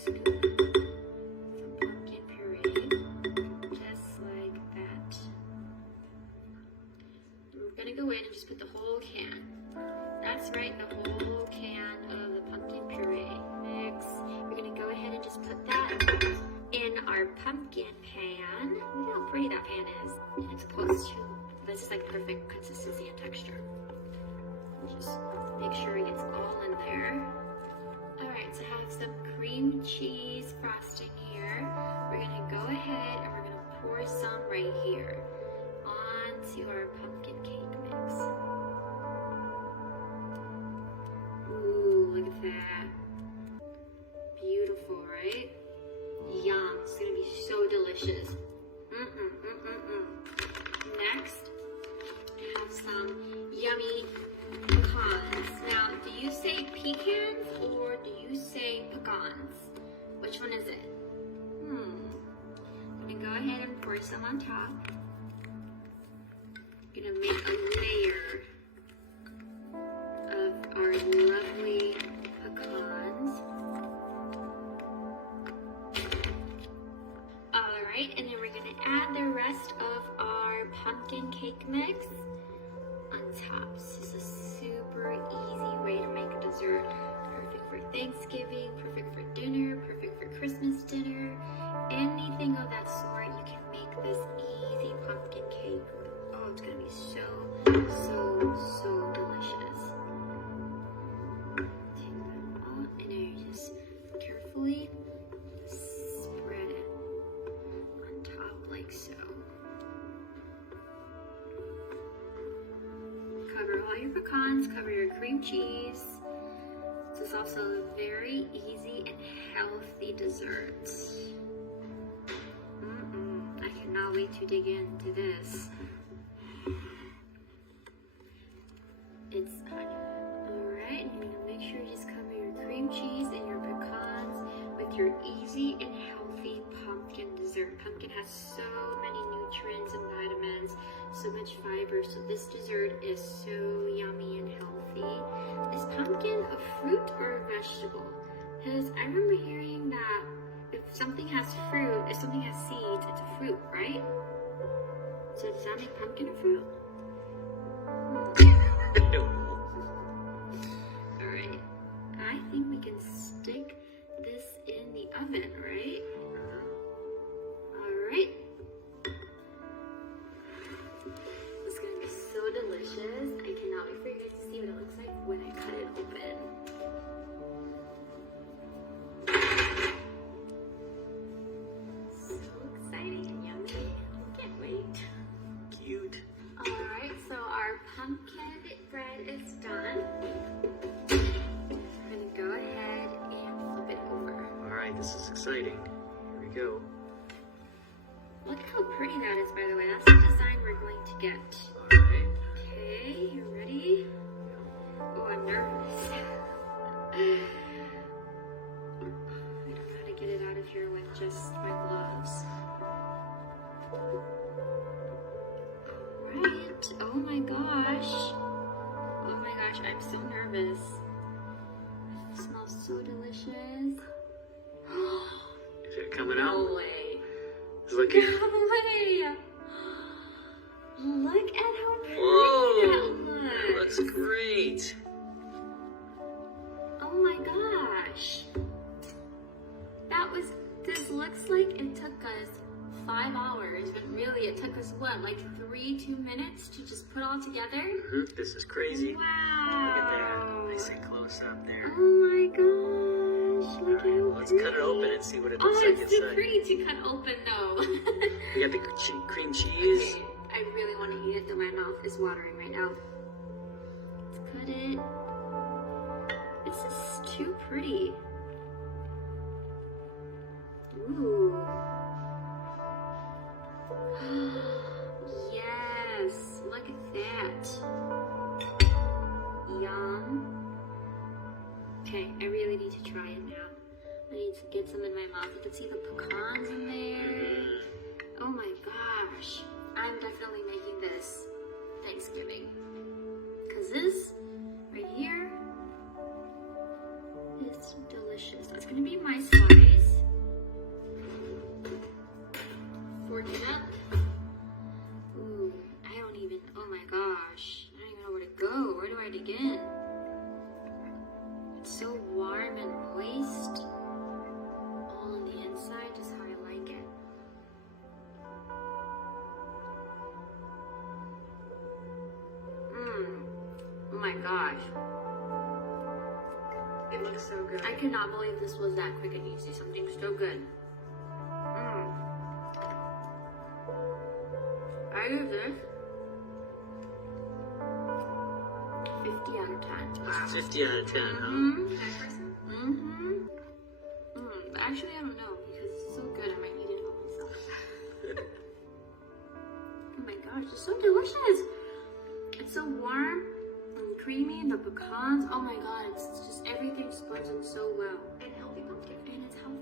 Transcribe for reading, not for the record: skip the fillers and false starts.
scoop some pumpkin puree, just like that. And we're gonna go in and just put the whole can. That's right, the whole can of the pumpkin puree mix. We're gonna go ahead and just put that in our pumpkin pan. Look how pretty that pan is. And it's supposed to, this is like perfect consistency and texture. Just make sure it gets all in there. Alright, so I have some cream cheese frosting here. We're gonna go ahead and we're gonna pour some right here onto our pumpkin cake mix. Ooh, look at that. Beautiful, right? Yum, it's gonna be so delicious. Next, I have some yummy pecans. Now, do you say pecans or do you say pecans? Which one is it? I'm gonna go ahead and pour some on top. I'm gonna make a layer of our lovely pecans. Alright, and then we're gonna add the rest of our pumpkin cake mix on top. This is a super easy way to make a dessert. Perfect for Thanksgiving, perfect for dinner, perfect for Christmas dinner. Anything of that sort, you can make this easy pumpkin cake. Oh, it's gonna be so delicious. Take that out and then you just carefully spread it on top like so. Cover all your pecans, cover your cream cheese. This is also a very easy and healthy dessert. I cannot wait to dig into this. It's on. Alright, you're gonna make sure you just cover your cream cheese and your pecans with your easy and healthy pumpkin dessert. Pumpkin has so many nutrients and vitamins, so much fiber, so this dessert is so yummy and healthy. Is pumpkin a fruit or a vegetable? Because I remember hearing that if something has fruit, if something has seeds, it's a fruit, right? So does that make pumpkin a fruit? Alright, I think we can stick this in the oven, right? Alright. It's gonna be so delicious. I cannot wait for you guys to see what it looks like when I cut it open. So exciting and yummy. I can't wait. Cute. Alright, so our pumpkin bread is done. We're gonna go ahead and flip it over. Alright, this is exciting. Here we go. Look how pretty that is, by the way. That's the design we're going to get. Alright. Okay, you ready? Oh, I'm nervous. I don't know how to get it out of here with just my gloves. Alright. Oh my gosh. Oh my gosh, I'm so nervous. It smells so delicious. Is it coming out? No way. It's like No way. Look at how pretty whoa! that looks. That looks great. Oh my gosh. This looks like it took us 5 hours, but really it took us what, like 2 minutes to just put all together? This is crazy. Wow. Look at that. Nice and close up there. Oh my gosh. Look how Alright, let's cut it open and see what it looks like it's too inside. pretty to cut open though. We got the cream cheese. Okay, I really want to eat it though, my mouth is watering right now. Let's cut it. This is too pretty. Ooh. Yes, look at that. Yum. Okay, I really need to try it now. I need to get some in my mouth. You can see the pecans in there. Oh my gosh. I'm definitely making this Thanksgiving. Because this right here is delicious. That's going to be my slice. gosh. It looks so good. I cannot believe this was that quick and easy. Something so good. I give this 50 out of 10. Wow. 50 out of 10, huh? 10%? Actually, I don't know because it's so good. I might eat it all myself. Oh my gosh, it's so delicious. It's so warm and creamy. The pecans. Oh my god, it's just everything just blends in so well. And healthy pumpkin. And it's healthy.